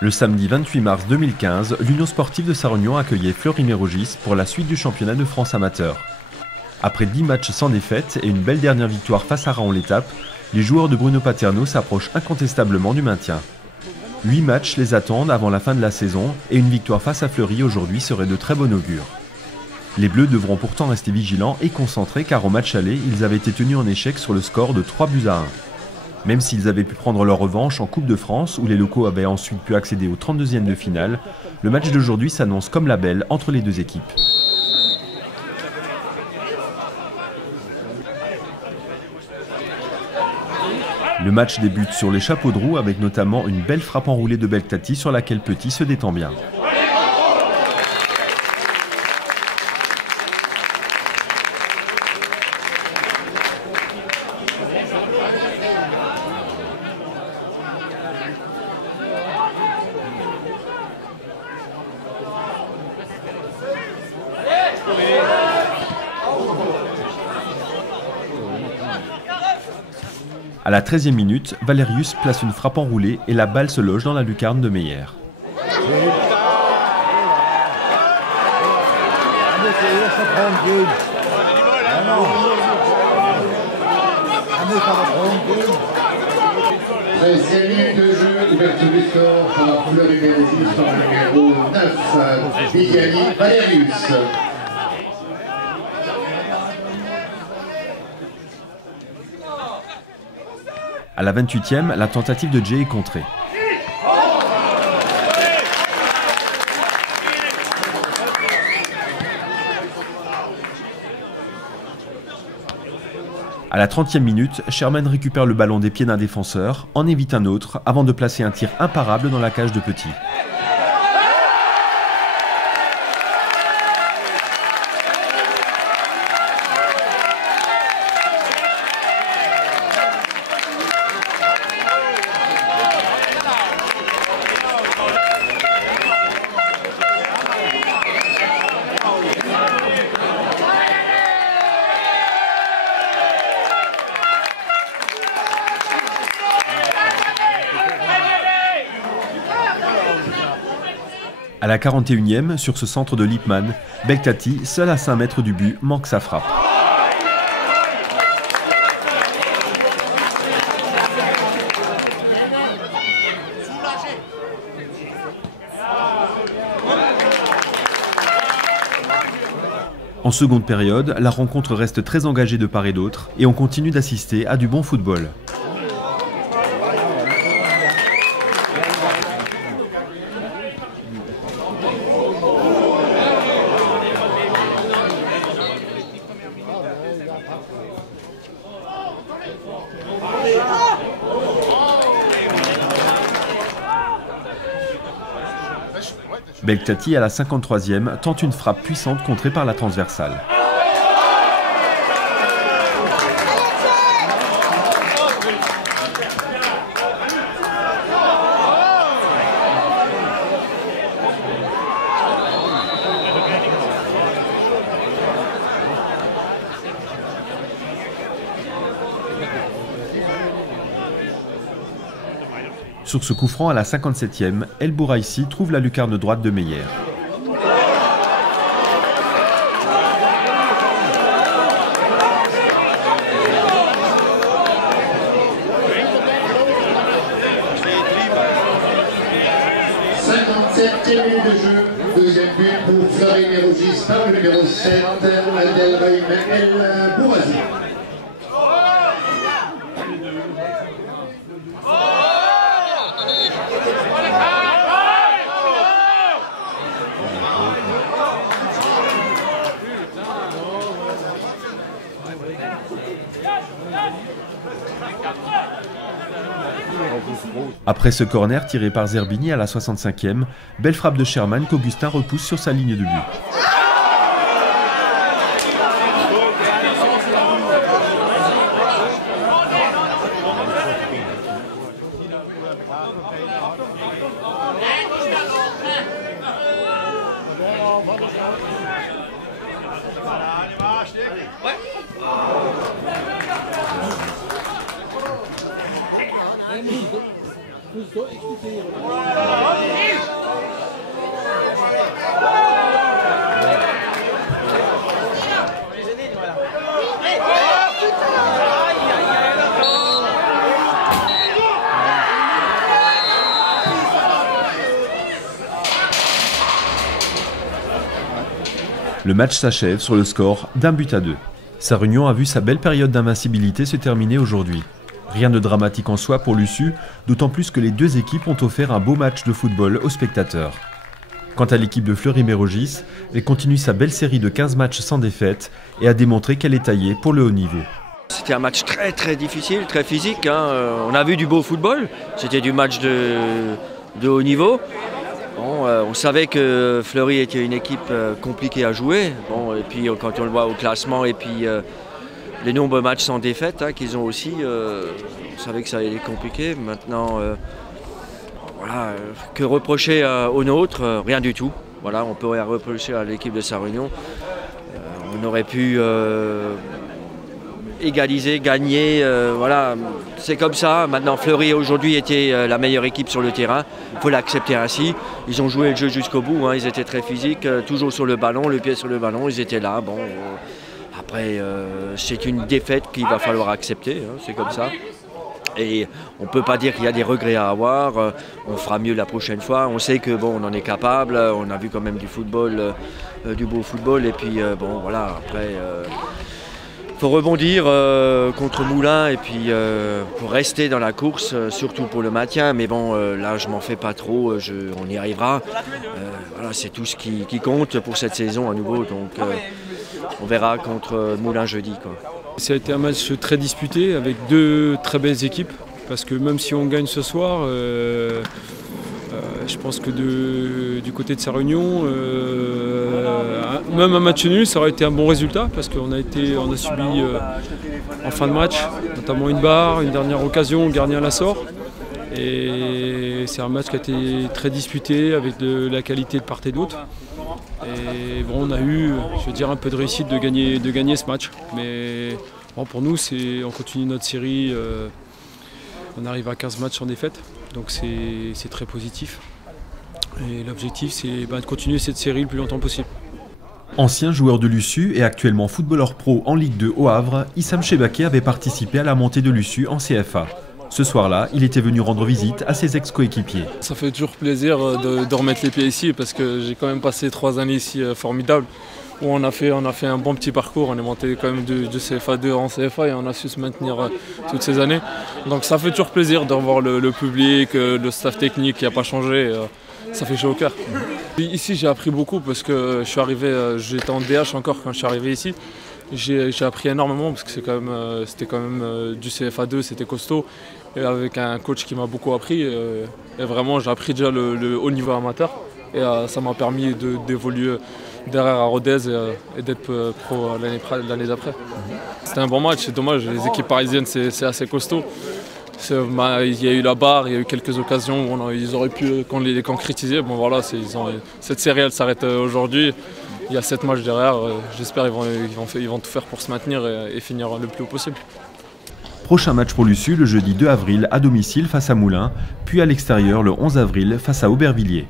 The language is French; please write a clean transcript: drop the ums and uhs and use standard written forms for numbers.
Le samedi 28 mars 2015, l'Union sportive de Sarre-Union accueillait Fleury-Mérogis pour la suite du championnat de France amateur. Après 10 matchs sans défaite et une belle dernière victoire face à Raon-l'Étape, les joueurs de Bruno Paterno s'approchent incontestablement du maintien. 8 matchs les attendent avant la fin de la saison et une victoire face à Fleury aujourd'hui serait de très bon augure. Les Bleus devront pourtant rester vigilants et concentrés car au match aller, ils avaient été tenus en échec sur le score de 3-1. Même s'ils avaient pu prendre leur revanche en Coupe de France, où les locaux avaient ensuite pu accéder au 32e de finale, le match d'aujourd'hui s'annonce comme la belle entre les deux équipes. Le match débute sur les chapeaux de roue avec notamment une belle frappe enroulée de Beltati sur laquelle Petit se détend bien. À la 13e minute, Valerius place une frappe enroulée et la balle se loge dans la lucarne de Meyer. Treizième minute de jeu, ouverture du score par Fleury-Mérogis par le numéro 9, Viviani Valerius. À la 28e, la tentative de Jay est contrée. À la 30e minute, Sherman récupère le ballon des pieds d'un défenseur, en évite un autre, avant de placer un tir imparable dans la cage de Petit. À la 41e, sur ce centre de Lippmann, Beltati, seul à 5 mètres du but, manque sa frappe. En seconde période, la rencontre reste très engagée de part et d'autre et on continue d'assister à du bon football. Beltati, à la 53e, tente une frappe puissante contrée par la transversale. Sur ce coup franc à la 57e, El Bouraïsi trouve la lucarne droite de Meyer. Minute de jeu, deuxième but pour Fleury-Mérogis par le numéro 7, Abdelrahim El Bourazi. Après ce corner tiré par Zerbini à la 65e, belle frappe de Sherman qu'Augustin repousse sur sa ligne de but. Le match s'achève sur le score d'1-2. Sarre-Union a vu sa belle période d'invincibilité se terminer aujourd'hui. Rien de dramatique en soi pour l'USU, d'autant plus que les deux équipes ont offert un beau match de football aux spectateurs. Quant à l'équipe de Fleury-Mérogis, elle continue sa belle série de 15 matchs sans défaite et a démontré qu'elle est taillée pour le haut niveau. C'était un match très difficile, très physique, hein. On a vu du beau football, c'était du match de haut niveau. Bon, on savait que Fleury était une équipe compliquée à jouer. Bon, et puis quand on le voit au classement et puis les nombreux matchs sans défaite qu'ils ont aussi, on savait que ça allait être compliqué. Maintenant, voilà, que reprocher aux nôtres, rien du tout. Voilà, on peut rien reprocher à l'équipe de Sarre-Union. On aurait pu égaliser, gagner, voilà, c'est comme ça. Maintenant, Fleury aujourd'hui était la meilleure équipe sur le terrain, il faut l'accepter ainsi. Ils ont joué le jeu jusqu'au bout, hein. Ils étaient très physiques, toujours sur le ballon, le pied sur le ballon, ils étaient là. Bon, après, c'est une défaite qu'il va falloir accepter, hein, c'est comme ça. Et on ne peut pas dire qu'il y a des regrets à avoir, on fera mieux la prochaine fois. On sait que bon, on en est capable, on a vu quand même du football, du beau football, et puis bon voilà, après. Faut rebondir contre Moulins et puis pour rester dans la course, surtout pour le maintien. Mais bon, là, je m'en fais pas trop, on y arrivera. Voilà, c'est tout ce qui compte pour cette saison à nouveau. Donc, on verra contre Moulins jeudi, quoi. Ça a été un match très disputé avec deux très belles équipes. Parce que même si on gagne ce soir, je pense que du côté de Sarre-Union, même un match nul, ça aurait été un bon résultat parce qu'on a subi en fin de match, notamment une barre, une dernière occasion, gardien à la sort. Et c'est un match qui a été très disputé avec de la qualité de part et d'autre. Et bon, on a eu, je veux dire, un peu de réussite de gagner ce match. Mais bon, pour nous, on continue notre série. On arrive à 15 matchs sans défaite, donc c'est très positif. Et l'objectif, c'est de continuer cette série le plus longtemps possible. Ancien joueur de l'USU et actuellement footballeur pro en Ligue 2 au Havre, Issam Chebake avait participé à la montée de l'USU en CFA. Ce soir-là, il était venu rendre visite à ses ex-coéquipiers. Ça fait toujours plaisir de remettre les pieds ici parce que j'ai quand même passé 3 années ici formidables. Où on a fait un bon petit parcours, on est monté quand même de CFA2 en CFA et on a su se maintenir toutes ces années. Donc ça fait toujours plaisir de revoir le public, le staff technique qui n'a pas changé, ça fait chaud au cœur. Ici j'ai appris beaucoup parce que je suis arrivé, j'étais en DH encore quand je suis arrivé ici. J'ai appris énormément parce que c'était quand même du CFA2, c'était costaud. Et avec un coach qui m'a beaucoup appris et vraiment j'ai appris déjà le haut niveau amateur. Et ça m'a permis d'évoluer derrière à Rodez et d'être pro l'année d'après. C'était un bon match, c'est dommage, les équipes parisiennes c'est assez costaud. Il y a eu la barre, il y a eu quelques occasions où ils auraient pu les concrétiser. Bon voilà, cette série elle s'arrête aujourd'hui. Il y a 7 matchs derrière, j'espère qu'ils vont tout faire pour se maintenir et finir le plus haut possible. Prochain match pour l'USU le jeudi 2 avril à domicile face à Moulins, puis à l'extérieur le 11 avril face à Aubervilliers.